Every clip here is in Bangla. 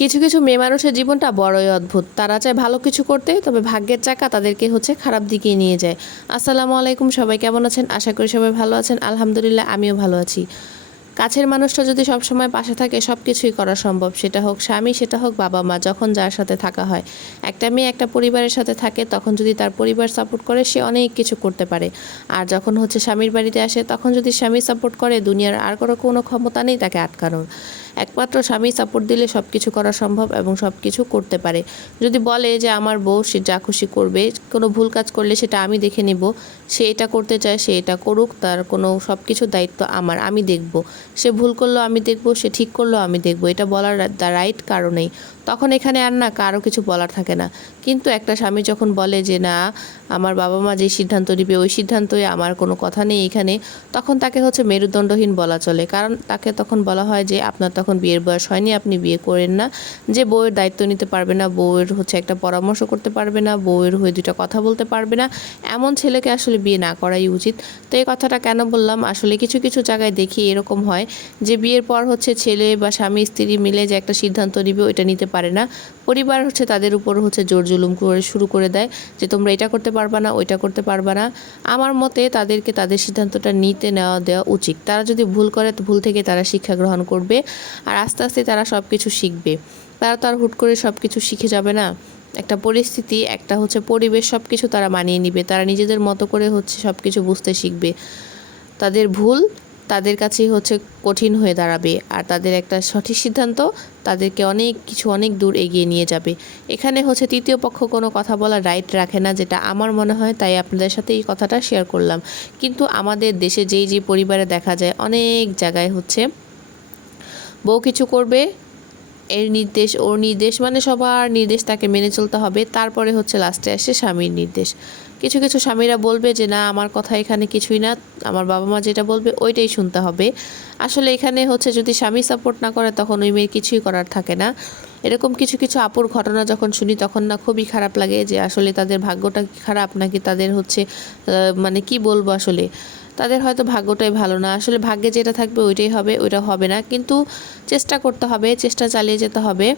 কিছু কিছু মেয়ে মানুষের জীবনটা বড়ই অদ্ভুত। তারা চায় ভালো কিছু করতে, তবে ভাগ্যের চাকা তাদেরকে হচ্ছে খারাপ দিকে নিয়ে যায়। আসসালামু আলাইকুম, সবাই কেমন আছেন? আশা করি সবাই ভালো আছেন। আলহামদুলিল্লাহ, আমিও ভালো আছি। কাছের মানুষটা যদি সবসময় পাশে থাকে সব কিছুই করা সম্ভব। সেটা হোক স্বামী, সেটা হোক বাবা মা, যখন যার সাথে থাকা হয়। একটা মেয়ে একটা পরিবারের সাথে থাকে, তখন যদি তার পরিবার সাপোর্ট করে, সে অনেক কিছু করতে পারে। আর যখন হচ্ছে স্বামীর বাড়িতে আসে, তখন যদি স্বামী সাপোর্ট করে, দুনিয়ার আর কোনো কোনো ক্ষমতা নেই তাকে আটকানোর। একমাত্র স্বামী সাপোর্ট দিলে সব কিছু করা সম্ভব এবং সব কিছু করতে পারে। যদি বলে যে আমার বউ, সে যা খুশি করবে, কোনো ভুল কাজ করলে সেটা আমি দেখে নিব। সে এটা করতে চায়, সে এটা করুক, তার কোনো সব কিছু দায়িত্ব আমার, আমি দেখব। সে ভুল করল, আমি দেখব, সে ঠিক করল, আমি দেখব। এটা বলার দ্য রাইট কারণেই। তখন এখানে আর না, কারও কিছু বলার থাকে না। কিন্তু একটা স্বামী যখন বলে যে, না, আমার বাবা মা যে সিদ্ধান্ত নিবে, ওই সিদ্ধান্তই আমার, কোনো কথা নেই এখানে, তখন তাকে হচ্ছে মেরুদণ্ডহীন বলা চলে। কারণ তাকে তখন বলা হয় যে, আপনার তখন বিয়ের বয়স হয়নি, আপনি বিয়ে করেন না। যে বউয়ের দায়িত্ব নিতে পারবে না, বউয়ের হচ্ছে একটা পরামর্শ করতে পারবে না, বউয়ের হয়ে দুটা কথা বলতে পারবে না। এমন ছেলেকে আসলে বিয়ে না করাই উচিত। তো এই কথাটা কেন বললাম? আসলে কিছু কিছু জায়গায় দেখি এরকম হয়। যে বিয়ের পর হচ্ছে ছেলে বা স্বামী, স্ত্রী মিলে যে একটা সিদ্ধান্ত নিবে, ওইটা নিতে পারে না। পরিবার হচ্ছে তাদের উপর হচ্ছে জোর জুলুম করে শুরু করে দেয় যে তোমরা এটা করতে পারবা না, ওইটা করতে পারবা না। আমার মতে তাদেরকে তাদের সিদ্ধান্তটা নিতে নেওয়া দেওয়া উচিত। তারা যদি ভুল করে ভুল থেকে তারা শিক্ষা গ্রহণ করবে আর আস্তে আস্তে তারা সব কিছু শিখবে। তারা তো আর হুট করে সব কিছু শিখে যাবে না। একটা পরিস্থিতি, একটা হচ্ছে পরিবেশ সব কিছু তারা মানিয়ে নিবে। তারা নিজেদের মতো করে হচ্ছে সব কিছু বুঝতে শিখবে। তাদের ভুল তাদের কাছেই হচ্ছে কঠিন হয়ে দাঁড়াবে। আর তাদের একটা সঠিক সিদ্ধান্ত তাদেরকে অনেক কিছু অনেক দূর এগিয়ে নিয়ে যাবে। এখানে হচ্ছে তৃতীয় পক্ষ কোনো কথা বলার রাইট রাখে না, যেটা আমার মনে হয়, তাই আপনাদের সাথে এই কথাটা শেয়ার করলাম। কিন্তু আমাদের দেশে যেই যে পরিবারে দেখা যায়, অনেক জায়গায় হচ্ছে বউ কিছু করবে, এর নির্দেশ, ওর নির্দেশ মানে সবার নির্দেশ তাকে মেনে চলতে হবে। তারপরে হচ্ছে লাস্টে আসে স্বামীর নির্দেশ। কিছু কিছু স্বামীরা বলবে যে, না, আমার কথা এখানে কিছুই না। আমার বাবা মা যেটা বলবে, ওইটাই শুনতে হবে। আসলে এখানে হচ্ছে যদি স্বামী সাপোর্ট না করে, তখন ওই মেয়ের কিছুই করার থাকে না। এরকম কিছু কিছু আপুর ঘটনা যখন শুনি, তখন না খুবই খারাপ লাগে যে, আসলে তাদের ভাগ্যটা খারাপ নাকি তাদের হচ্ছে মানে কি বলব আসলে? তাদের হয়তো ভাগ্যটাই ভালো না। আসলে ভাগ্যে যেটা থাকবে, ওইটাই হবে, ওইটা হবে না। কিন্তু চেষ্টা করতে হবে, চেষ্টা চালিয়ে যেতে হবে।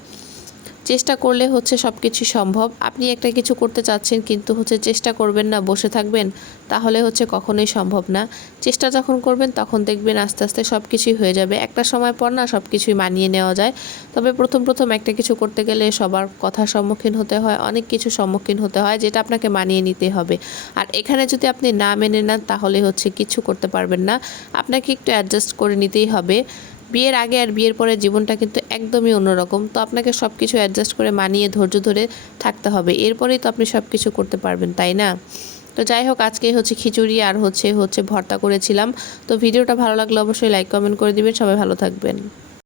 চেষ্টা করলে হচ্ছে সব কিছু সম্ভব। আপনি একটা কিছু করতে চাচ্ছেন কিন্তু হচ্ছে চেষ্টা করবেন না, বসে থাকবেন, তাহলে হচ্ছে কখনোই সম্ভব না। চেষ্টা যখন করবেন তখন দেখবেন আস্তে আস্তে সব কিছুই হয়ে যাবে। একটা সময় পর না সব কিছুই মানিয়ে নেওয়া যায়। তবে প্রথম প্রথম একটা কিছু করতে গেলে সবার কথার সম্মুখীন হতে হয়, অনেক কিছু সম্মুখীন হতে হয় যেটা আপনাকে মানিয়ে নিতে হবে। আর এখানে যদি আপনি না মেনে নেন তাহলে হচ্ছে কিছু করতে পারবেন না। আপনাকে একটু অ্যাডজাস্ট করে নিতেই হবে। বিয়ের আগে আর বিয়ের পরে জীবনটা কিন্তু একদমই অন্যরকম। তো আপনাকে সব কিছু অ্যাডজাস্ট করে মানিয়ে ধৈর্য ধরে থাকতে হবে। এরপরেই তো আপনি সব কিছু করতে পারবেন, তাই না? তো যাই হোক, আজকে হচ্ছে খিচুড়ি আর হচ্ছে হচ্ছে ভর্তা করেছিলাম। তো ভিডিওটা ভালো লাগলে অবশ্যই লাইক কমেন্ট করে দিবেন। সবাই ভালো থাকবেন।